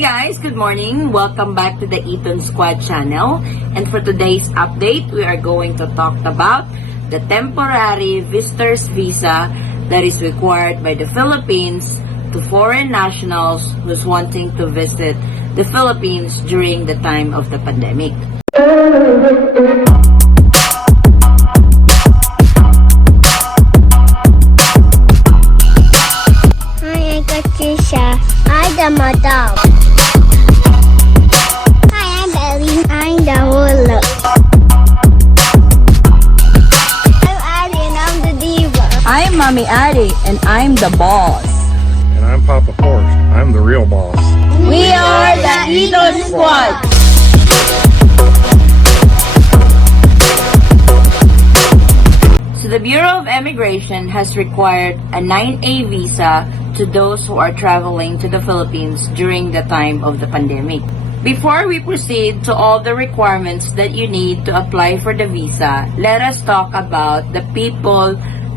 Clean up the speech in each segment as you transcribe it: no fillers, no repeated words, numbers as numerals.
Hi guys, good morning. Welcome back to the Eton Squad channel. And for today's update, we are going to talk about the temporary visitor's visa that is required by the Philippines to foreign nationals who's wanting to visit the Philippines during the time of the pandemic. Hi, I'm Patricia. I'm the madam. Hi, I'm Ellie. I'm the ruler. I'm Addie and I'm the diva. I'm Mommy Addie and I'm the boss. And I'm Papa Forrest. I'm the real boss. We are the Eton Squad. So the Bureau of Immigration has required a 9A visa to those who are traveling to the Philippines during the time of the pandemic. Before we proceed to all the requirements that you need to apply for the visa, let us talk about the people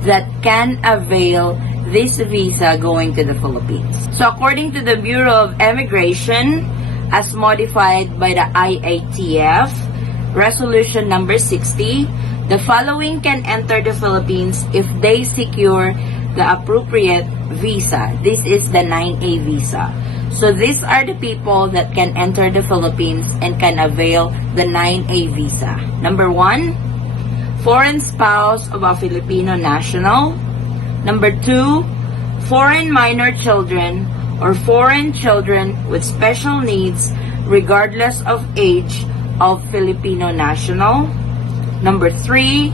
that can avail this visa going to the Philippines. So according to the Bureau of Immigration, as modified by the IATF, Resolution number 60, the following can enter the Philippines if they secure the appropriate visa. This is the 9A visa. So these are the people that can enter the Philippines and can avail the 9A visa. Number 1, foreign spouse of a Filipino national. Number 2, foreign minor children or foreign children with special needs regardless of age of Filipino national. Number 3,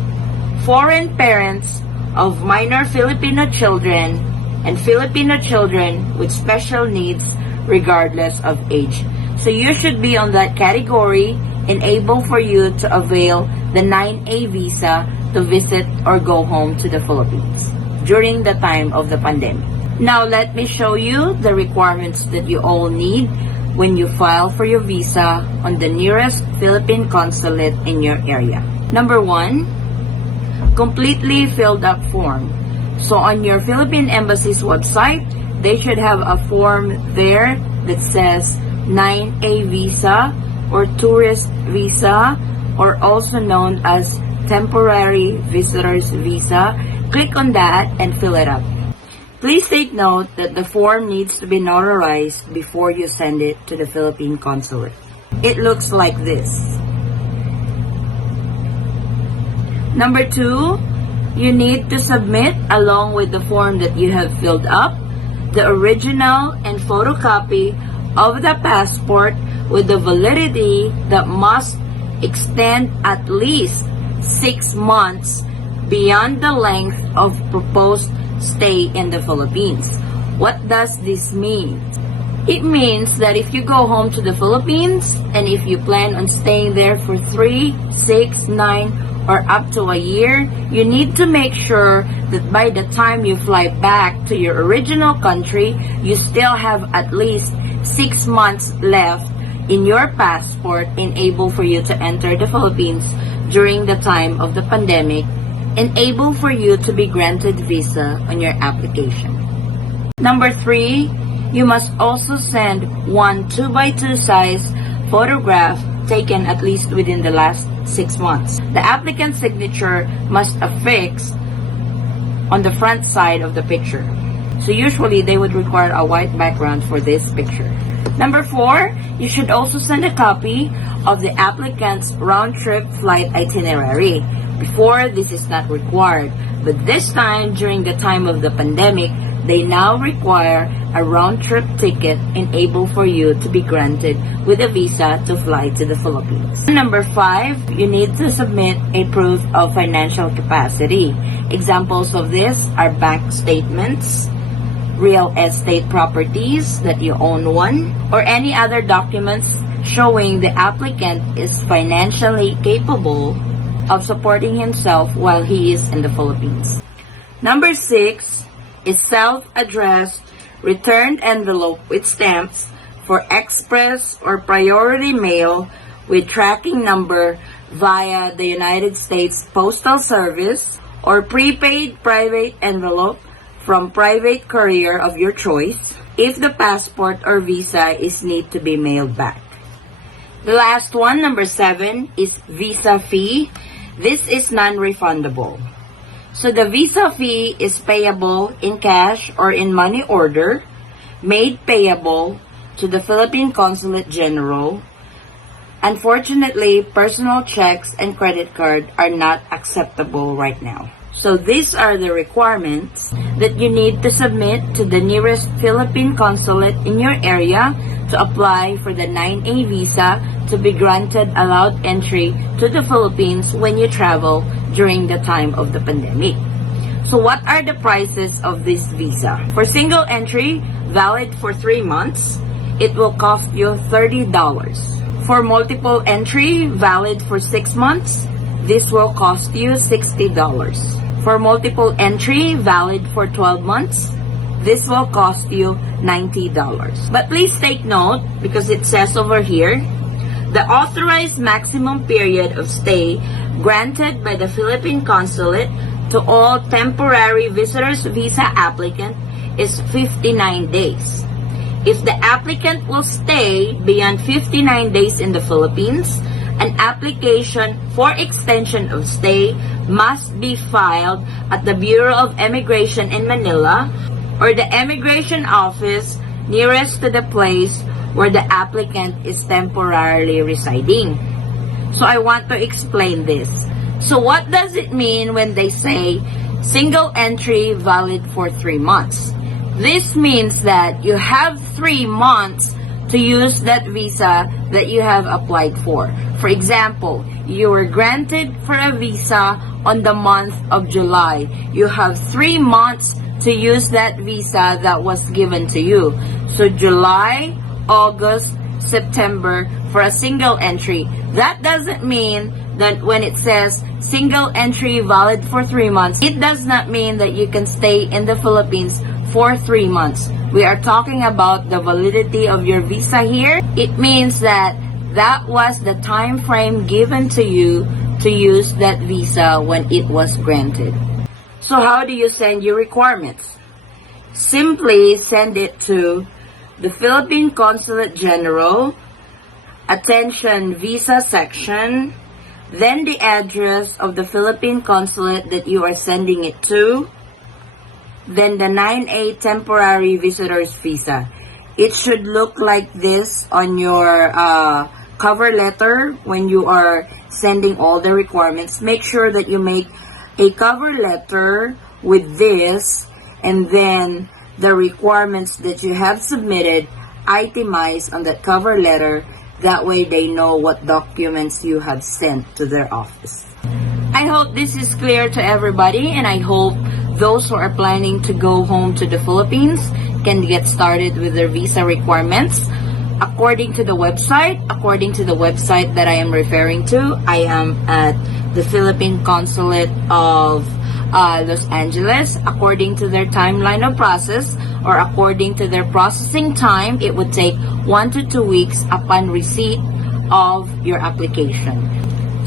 foreign parents of minor Filipino children and Filipino children with special needs regardless of age. So you should be on that category and able for you to avail the 9A visa to visit or go home to the Philippines during the time of the pandemic. Now let me show you the requirements that you all need when you file for your visa on the nearest Philippine consulate in your area. Number 1, completely filled up form. So on your Philippine Embassy's website, they should have a form there that says 9A visa or tourist visa, or also known as temporary visitor's visa. Click on that and fill it up. Please take note that the form needs to be notarized before you send it to the Philippine consulate. It looks like this. Number 2, you need to submit along with the form that you have filled up the original and photocopy of the passport with the validity that must extend at least 6 months beyond the length of proposed stay in the Philippines. What does this mean? It means that if you go home to the Philippines and if you plan on staying there for 3, 6, 9, or up to a year, you need to make sure that by the time you fly back to your original country, you still have at least 6 months left in your passport and able for you to enter the Philippines during the time of the pandemic and able for you to be granted visa on your application. Number 3, you must also send one 2x2 size photograph taken at least within the last 6 months. The applicant's signature must affix on the front side of the picture. So usually they would require a white background for this picture. Number 4, you should also send a copy of the applicant's round-trip flight itinerary. Before, this is not required, but this time, during the time of the pandemic, they now require a round-trip ticket and able for you to be granted with a visa to fly to the Philippines. Number 5, you need to submit a proof of financial capacity. Examples of this are bank statements, real estate properties that you own one, or any other documents showing the applicant is financially capable of supporting himself while he is in the Philippines. Number 6 is self-addressed returned envelope with stamps for express or priority mail with tracking number via the United States Postal Service or prepaid private envelope from private courier of your choice. if the passport or visa is need to be mailed back. The last one, number 7, is visa fee. This is non-refundable. So the visa fee is payable in cash or in money order, made payable to the Philippine Consulate General. Unfortunately, personal checks and credit card are not acceptable right now. So these are the requirements that you need to submit to the nearest Philippine consulate in your area to apply for the 9A visa to be granted allowed entry to the Philippines when you travel during the time of the pandemic. So what are the prices of this visa? For single entry, valid for 3 months, it will cost you $30. For multiple entry, valid for 6 months, this will cost you $60. For multiple entry, valid for 12 months, this will cost you $90. But please take note, because it says over here, the authorized maximum period of stay granted by the Philippine Consulate to all temporary visitors visa applicant is 59 days. If the applicant will stay beyond 59 days in the Philippines, an application for extension of stay must be filed at the Bureau of Immigration in Manila or the immigration office nearest to the place where the applicant is temporarily residing. So I want to explain this. So what does it mean when they say single entry valid for 3 months? This means that you have 3 months to use that visa that you have applied for. For example, you were granted for a visa on the month of July. You have 3 months to use that visa that was given to you. So July, August, September for a single entry. That doesn't mean that when it says single entry valid for 3 months, it does not mean that you can stay in the Philippines for 3 months. We are talking about the validity of your visa here. It means that that was the time frame given to you to use that visa when it was granted. So how do you send your requirements? Simply send it to the Philippine Consulate General, attention visa section, then the address of the Philippine Consulate that you are sending it to, then the 9A temporary visitor's visa. It should look like this on your cover letter when you are sending all the requirements. Make sure that you make a cover letter with this and then the requirements that you have submitted itemized on that cover letter. That way they know what documents you have sent to their office. I hope this is clear to everybody, and I hope those who are planning to go home to the Philippines can get started with their visa requirements. According to the website that I am referring to, I am at the Philippine Consulate of Los Angeles. According to their timeline of process, or according to their processing time, it would take 1 to 2 weeks upon receipt of your application.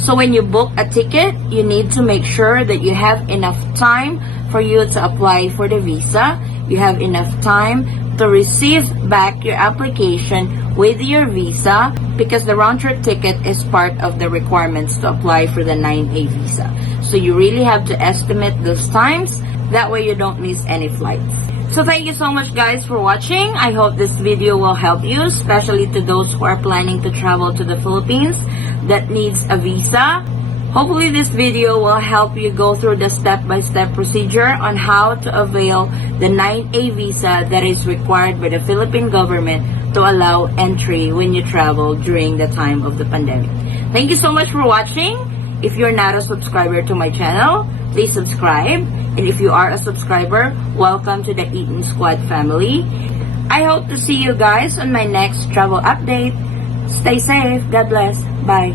So when you book a ticket, you need to make sure that you have enough time for you to apply for the visa. You have enough time to receive back your application with your visa, because the round-trip ticket is part of the requirements to apply for the 9A visa. So you really have to estimate those times. That way you don't miss any flights. So thank you so much guys for watching. I hope this video will help you, especially to those who are planning to travel to the Philippines that needs a visa. Hopefully this video will help you go through the step-by-step procedure on how to avail the 9A visa that is required by the Philippine government to allow entry when you travel during the time of the pandemic. Thank you so much for watching. If you're not a subscriber to my channel, please subscribe. And if you are a subscriber, welcome to the Eaton Squad family. I hope to see you guys on my next travel update. Stay safe. God bless. Bye.